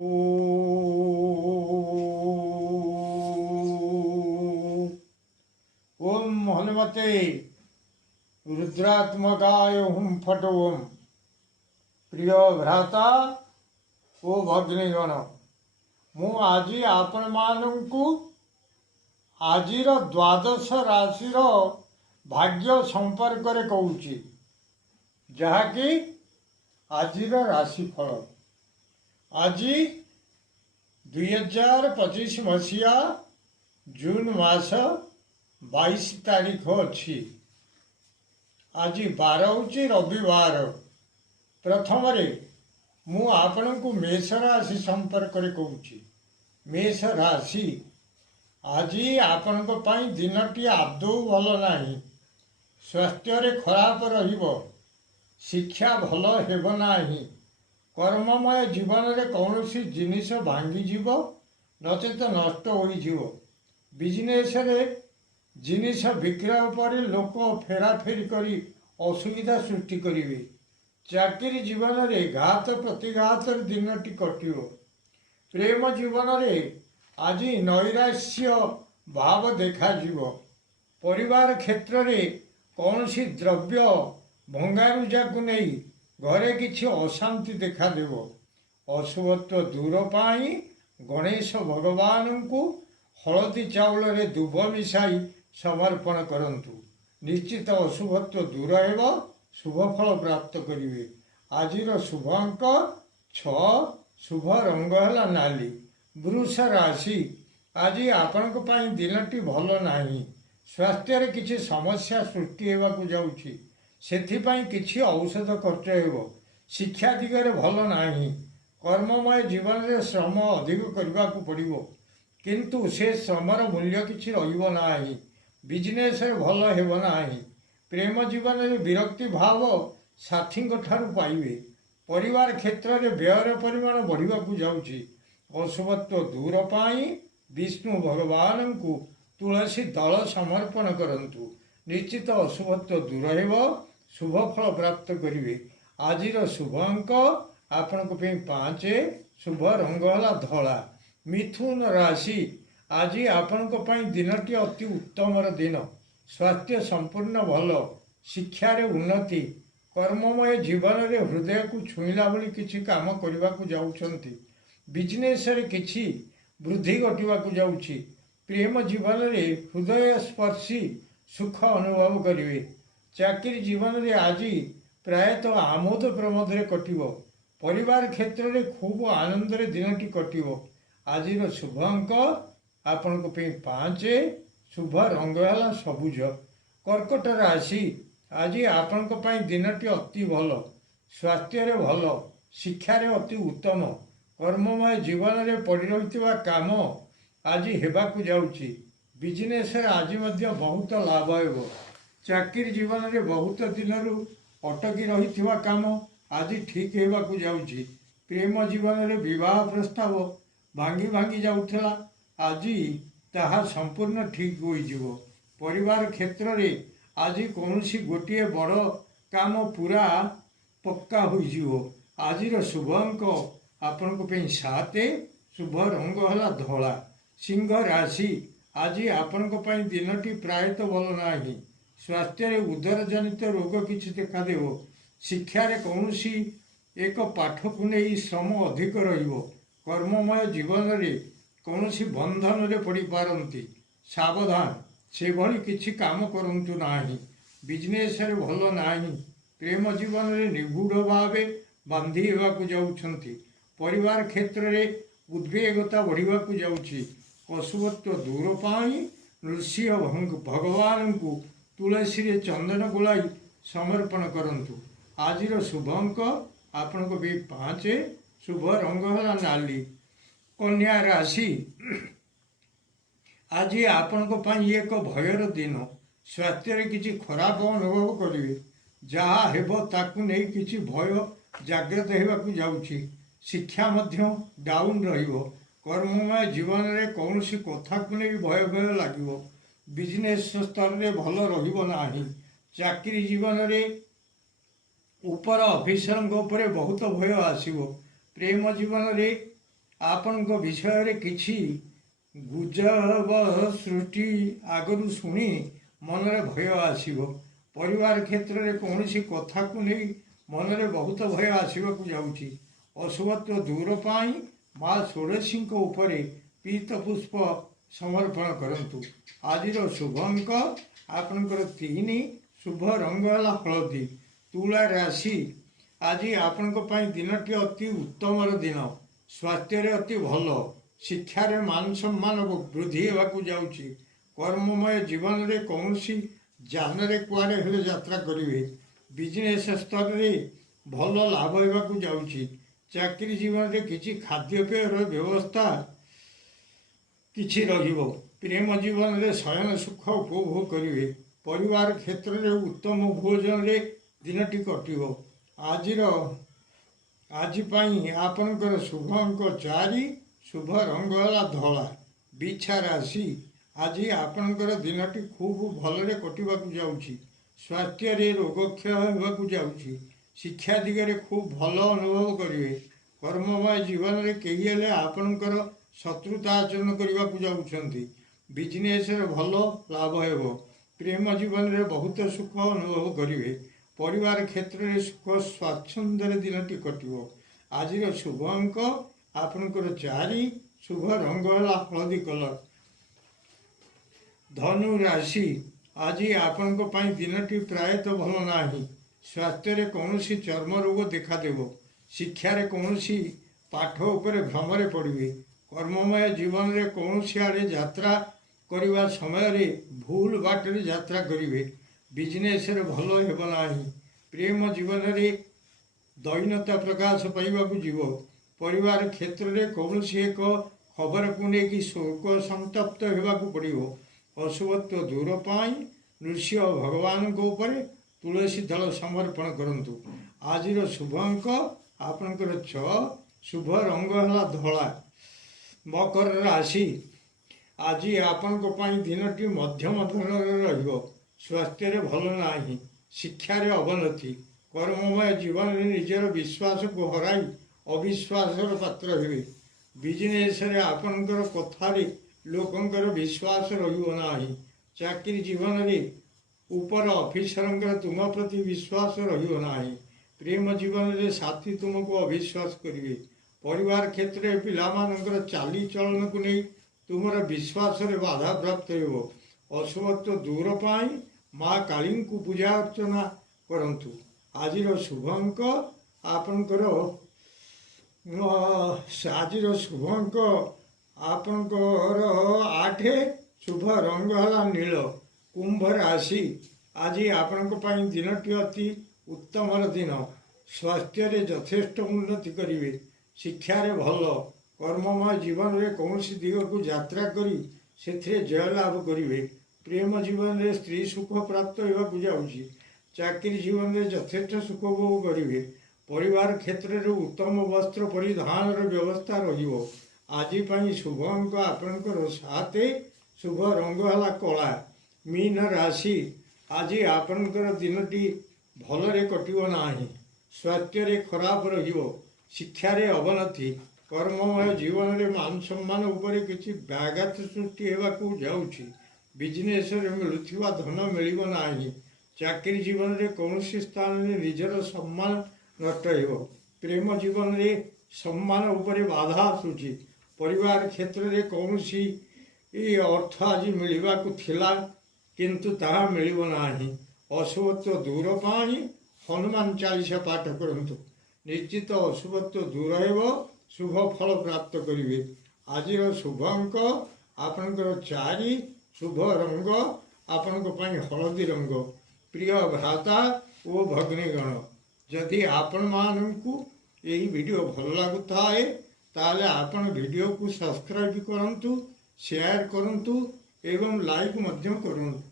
ओम हनुमते रुद्रात्मकाय हुम फट ओम। प्रिय भ्राता ओ भगिनीगण, मु आज आपण मानू आजिर द्वादश राशि भाग्य संपर्क रे कहूची, जहाँकि आजिर राशिफल। आज 2025 मसीहा जून मास 22 तारीख अच्छी। आज बार हूँ रविवार। प्रथम मु आपण को मेष राशि संपर्क रे कहूची। मेष राशि आज आपण दिनटी आदौ भल नहीं। स्वास्थ्य रे खराब रहिबो, शिक्षा भल हेब नाही, कर्ममय जीवन रे कौनसी जिनिस भांगी जीव नचेत नष्ट होई जीव। बिजनेस रे जिनिस विक्रय पर लोक फेराफेरी करी असुविधा सृष्टि करिवे। चाकरी जीवन रे घात प्रतिघात दिनटी कटियो। प्रेम जीवन रे आज नैराश्य भाव देखा जीव। परिवार क्षेत्र रे कौनसी द्रव्य भंगारुजा को नहीं घरे किछि अशांति देखा देव। अशुभत्व दूर पाई गणेश भगवान को हलदी चाउल रे दुब मिसाई समर्पण करंतु। निश्चित अशुभत्व दूर हेब, शुभ फल प्राप्त करिवे। आजिर शुभ अंक 6, शुभ रंग है नाली। वृष राशि आज आपणक पई दिनटी भल नाही। स्वास्थ्य रे किछि समस्या सृष्टि हेबाकु जाउछि, सेथिपाई किछि औषध खर्च हेब। शिक्षा दिगरे भल नाही। कर्ममय जीवन रे श्रम अधिक करबाकु पड़िबो, किंतु से श्रमर मूल्य किछि रहिबो नाही। बिजनेस रे भल हेबो नाही। प्रेम जीवन रे विरक्ति भाव साथी ठारू पाइबे। परिवार क्षेत्र रे व्ययर परिमाण बढ़िबाकु जाउछि। अशुभत्व दूर पाई विष्णु भगवान को तुलसी दल समर्पण करंतु। निश्चित अशुभत्व दूर हेब, शुभ फल प्राप्त करिवे। आजिर शुभ अंक आपणक 5, शुभ रंग है धला। मिथुन राशि आज आपणक दिनटी अति उत्तम दिन। स्वास्थ्य संपूर्ण भल, शिक्षा रे उन्नति, कर्ममय जीवन रे हृदय को छुईला भली किछि काम करबा को जाउछंती। बिजनेस रे किछि वृद्धि घटिबाकु जाउछि। प्रेम जीवन रे हृदय स्पर्शी सुख अनुभव करिवे। चाकरी जीवन रे आज प्रायतः आमोद प्रमोद रे कटिबो। परिवार क्षेत्र रे खूब आनंद रे दिनटी कटिबो। आजिर शुभ अंक आपनको 5, शुभ रंग है सबुज। कर्कट राशि आज आपनको दिनटी अति भल। स्वास्थ्य रे भल, शिक्षा रे अति उत्तम, कर्ममय जीवन रे पड़ी रहितबा काम आज हेबाकु जाउछि। बिजनेस रे आज मध्य बहुत लाभ हेबो। चाकरी जीवन रे बहुत दिनरू अटकी रहितबा काम आज ठीक हेबाकु जाउछि। प्रेम जीवन रे विवाह प्रस्ताव भांगी भांगी जाउथला, आज ताहा संपूर्ण ठीक होई जीवो। परिवार क्षेत्र रे आज कौनसी गोटिए बड़ काम पूरा पक्का होई जीवो। आजिर शुभ अंक आपनको 7, शुभ रंग है धला। सिंह राशि आज आपनको दिनटी प्रायतः भल नाही। स्वास्थ्य रे उदर जनित रोग किछि देखा देव। शिक्षा रे कौनसी एक पाठ को नहीं श्रम अधिक रहिबो। कर्ममय जीवन रे कौनसी बंधन रे पड़ी पारंती, सावधान से भली किछि काम करंतु नाही। बिजनेस रे भल नाही। प्रेम जीवन रे निगूढ़ भावे बांधी हेबाकु जाउछंती। परिवार क्षेत्र रे उद्वेगता बढ़िबाकु जाउछि। अशुभत्व दूर पाई नृसिंह भगवान को तुलसी रे चंदन गोलाई समर्पण करंतु। आजिर शुभ अंक आपनको 5, शुभ रंग है नाली। कन्या राशि आज आपनको एक भयर दिन। स्वास्थ्य रे किछि खराब अनुभव करिवे। जहा हेबो ताकु नै किछि भय जागृत हेबाकु जाउछि। शिक्षा मध्य डाउन रहिबो। कर्ममय जीवन रे कौनसी कथा को नै भय भय लागिबो। बिजनेस स्तर रे भल रहिबो नाही। चाकरी जीवन रे ऊपर अफिसर बहुत भय आसो। प्रेम जीवन रे ଆପଣଙ୍କ ବିଷୟରେ କିଛି ଗୁଜବ ସୃଷ୍ଟି ଆଗରୁ ଶୁଣି ମନରେ ଭୟ ଆସିବ। ପରିବାର କ୍ଷେତ୍ରରେ କୌଣସି କଥାକୁ ନେଇ ମନରେ ବହୁତ ଭୟ ଆସିବାକୁ ଯାଉଛି। ଅଶୁଭତ୍ୱ ଦୂର ପାଇଁ ମା ଷୋଡ଼ଶୀଙ୍କ ଉପରେ ପୀତ ପୁଷ୍ପ ସମର୍ପଣ କରନ୍ତୁ। ଆଜିର ଶୁଭ ଅଙ୍କ ଆପଣଙ୍କର 3, ଶୁଭ ରଙ୍ଗ ହେଲା ହଳଦୀ। ତୁଳା ରାଶି, ଆଜି ଆପଣଙ୍କ ପାଇଁ ଦିନଟି ଅତି ଉତ୍ତମର ଦିନ। ସ୍ୱାସ୍ଥ୍ୟରେ ଅତି ଭଲ। ଶିକ୍ଷାରେ ମାନ ସମ୍ମାନ ବୃଦ୍ଧି ହେବାକୁ ଯାଉଛି। କର୍ମମୟ ଜୀବନରେ କୌଣସି ଯାନରେ କୁଆଡ଼େ ହେଲେ ଯାତ୍ରା କରିବେ। ବିଜନେସ୍ ସ୍ତରରେ ଭଲ ଲାଭ ହେବାକୁ ଯାଉଛି। ଚାକିରି ଜୀବନରେ କିଛି ଖାଦ୍ୟପେୟର ବ୍ୟବସ୍ଥା କିଛି ରହିବ। ପ୍ରେମ ଜୀବନରେ ଶୟନ ସୁଖ ଉପଭୋଗ କରିବେ। ପରିବାର କ୍ଷେତ୍ରରେ ଉତ୍ତମ ଭୋଜନରେ ଦିନଟି କଟିବ। ଆଜି ପାଇଁ ଆପଣଙ୍କର ଶୁଭ ଅଙ୍କ 4, ଶୁଭ ରଙ୍ଗ ହେଲା ଧଳା। ବିଛା ରାଶି, ଆଜି ଆପଣଙ୍କର ଦିନଟି ଖୁବ୍ ଭଲରେ କଟିବାକୁ ଯାଉଛି। ସ୍ୱାସ୍ଥ୍ୟରେ ରୋଗକ୍ଷୟ ହେବାକୁ ଯାଉଛି। ଶିକ୍ଷା ଦିଗରେ ଖୁବ୍ ଭଲ ଅନୁଭବ କରିବେ। କର୍ମମୟ ଜୀବନରେ କେହି ହେଲେ ଆପଣଙ୍କର ଶତ୍ରୁତା ଆଚରଣ କରିବାକୁ ଯାଉଛନ୍ତି। ବିଜନେସ୍ରେ ଭଲ ଲାଭ ହେବ। ପ୍ରେମ ଜୀବନରେ ବହୁତ ସୁଖ ଅନୁଭବ କରିବେ। ପରିବାର କ୍ଷେତ୍ରରେ ସୁଖ ସ୍ୱାଚ୍ଛନ୍ଦ୍ୟରେ ଦିନଟି କଟିବ। ଆଜିର ଶୁଭ ଅଙ୍କ ଆପଣଙ୍କର 4, ଶୁଭ ରଙ୍ଗ ହେଲା ହଳଦୀ କଲର। ଧନୁ ରାଶି, ଆଜି ଆପଣଙ୍କ ପାଇଁ ଦିନଟି ପ୍ରାୟତଃ ଭଲ ନାହିଁ। ସ୍ୱାସ୍ଥ୍ୟରେ କୌଣସି ଚର୍ମ ରୋଗ ଦେଖାଦେବ। ଶିକ୍ଷାରେ କୌଣସି ପାଠ ଉପରେ ଭ୍ରମରେ ପଡ଼ିବେ। କର୍ମମୟ ଜୀବନରେ କୌଣସି ଆଡ଼େ ଯାତ୍ରା କରିବା ସମୟରେ ଭୁଲ ବାଟରେ ଯାତ୍ରା କରିବେ। ବିଜନେସ୍ରେ ଭଲ ହେବ ନାହିଁ। ପ୍ରେମ ଜୀବନରେ ଦୈନ୍ୟତା ପ୍ରକାଶ ପାଇବାକୁ ଯିବ। ପରିବାର କ୍ଷେତ୍ରରେ କୌଣସି ଏକ ଖବରକୁ ନେଇକି ଶୋକ ସନ୍ତପ୍ତ ହେବାକୁ ପଡ଼ିବ। ଅଶୁଭତ୍ୱ ଦୂର ପାଇଁ ନୃସିଂହ ଭଗବାନଙ୍କ ଉପରେ ତୁଳସୀ ଦଳ ସମର୍ପଣ କରନ୍ତୁ। ଆଜିର ଶୁଭ ଅଙ୍କ ଆପଣଙ୍କର 6, ଶୁଭ ରଙ୍ଗ ହେଲା ଧଳା। ମକର ରାଶି, ଆଜି ଆପଣଙ୍କ ପାଇଁ ଦିନଟି ମଧ୍ୟମ ଧରଣର ରହିବ। ସ୍ୱାସ୍ଥ୍ୟରେ ଭଲ ନାହିଁ। ଶିକ୍ଷାରେ ଅବନତି। କର୍ମମୟ ଜୀବନରେ ନିଜର ବିଶ୍ୱାସକୁ ହରାଇ ଅବିଶ୍ୱାସର ପାତ୍ର ହେବେ। ବିଜନେସ୍ରେ ଆପଣଙ୍କର କଥାରେ ଲୋକଙ୍କର ବିଶ୍ୱାସ ରହିବ ନାହିଁ। ଚାକିରି ଜୀବନରେ ଉପର ଅଫିସରଙ୍କର ତୁମ ପ୍ରତି ବିଶ୍ୱାସ ରହିବ ନାହିଁ। ପ୍ରେମ ଜୀବନରେ ସାଥୀ ତୁମକୁ ଅବିଶ୍ୱାସ କରିବେ। ପରିବାର କ୍ଷେତ୍ରରେ ପିଲାମାନଙ୍କର ଚାଲିଚଳନକୁ ନେଇ ତୁମର ବିଶ୍ୱାସରେ ବାଧାପ୍ରାପ୍ତ ହେବ। ଅଶୁଭତ୍ୱ ଦୂର ପାଇଁ ମା କାଳୀଙ୍କୁ ପୂଜା ଅର୍ଚ୍ଚନା କରନ୍ତୁ। ଆଜିର ଶୁଭ ଅଙ୍କ ଆପଣଙ୍କର ଆଜିର ଶୁଭ ଅଙ୍କ ଆପଣଙ୍କର 8, ଶୁଭ ରଙ୍ଗ ହେଲା ନୀଳ। କୁମ୍ଭ ରାଶି, ଆଜି ଆପଣଙ୍କ ପାଇଁ ଦିନଟି ଅତି ଉତ୍ତମର ଦିନ। ସ୍ୱାସ୍ଥ୍ୟରେ ଯଥେଷ୍ଟ ଉନ୍ନତି କରିବେ। ଶିକ୍ଷାରେ ଭଲ। କର୍ମମୟ ଜୀବନରେ କୌଣସି ଦିଗକୁ ଯାତ୍ରା କରି ସେଥିରେ ଜୟଲାଭ କରିବେ। ପ୍ରେମ ଜୀବନରେ ସ୍ତ୍ରୀ ସୁଖ ପ୍ରାପ୍ତ ହେବାକୁ ଯାଉଛି। ଚାକିରି ଜୀବନରେ ଯଥେଷ୍ଟ ସୁଖ ଭୋଗ କରିବେ। ପରିବାର କ୍ଷେତ୍ରରେ ଉତ୍ତମ ବସ୍ତ୍ର ପରିଧାନର ବ୍ୟବସ୍ଥା ରହିବ। ଆଜି ପାଇଁ ଶୁଭ ଅଙ୍କ ଆପଣଙ୍କର 7, ଶୁଭ ରଙ୍ଗ ହେଲା କଳା। ମୀନ ରାଶି, ଆଜି ଆପଣଙ୍କର ଦିନଟି ଭଲରେ କଟିବ ନାହିଁ। ସ୍ୱାସ୍ଥ୍ୟରେ ଖରାପ ରହିବ। ଶିକ୍ଷାରେ ଅବନତି। କର୍ମମୟ ଜୀବନରେ ମାନ ସମ୍ମାନ ଉପରେ କିଛି ବ୍ୟାଘାତ ସୃଷ୍ଟି ହେବାକୁ ଯାଉଛି। ବିଜନେସ୍ରେ ମିଳୁଥିବା ଧନ ମିଳିବ ନାହିଁ। ଚାକିରି ଜୀବନରେ କୌଣସି ସ୍ଥାନରେ ନିଜର ସମ୍ମାନ ନଷ୍ଟ ହେବ। ପ୍ରେମ ଜୀବନରେ ସମ୍ମାନ ଉପରେ ବାଧା ଆସୁଛି। ପରିବାର କ୍ଷେତ୍ରରେ କୌଣସି ଅର୍ଥ ଆଜି ମିଳିବାକୁ ଥିଲା କିନ୍ତୁ ତାହା ମିଳିବ ନାହିଁ। ଅଶୁଭତ୍ୱ ଦୂର ପାଇଁ ହନୁମାନ ଚାଳିଶା ପାଠ କରନ୍ତୁ। ନିଶ୍ଚିତ ଅଶୁଭତ୍ୱ ଦୂର ହେବ। ଶୁଭ ଫଳ ପ୍ରାପ୍ତ କରିବେ। ଆଜିର ଶୁଭ ଅଙ୍କ ଆପଣଙ୍କର 4, ଶୁଭ ରଙ୍ଗ ଆପଣଙ୍କ ପାଇଁ ହଳଦୀ ରଙ୍ଗ। ପ୍ରିୟ ଭ୍ରାତା ଓ ଭଗ୍ନୀଗଣ, ଯଦି ଆପଣମାନଙ୍କୁ ଏହି ଭିଡ଼ିଓ ଭଲ ଲାଗୁଥାଏ ତାହେଲେ ଆପଣ ଭିଡ଼ିଓକୁ ସବସ୍କ୍ରାଇବ୍ କରନ୍ତୁ, ସେୟାର କରନ୍ତୁ ଏବଂ ଲାଇକ୍ ମଧ୍ୟ କରନ୍ତୁ।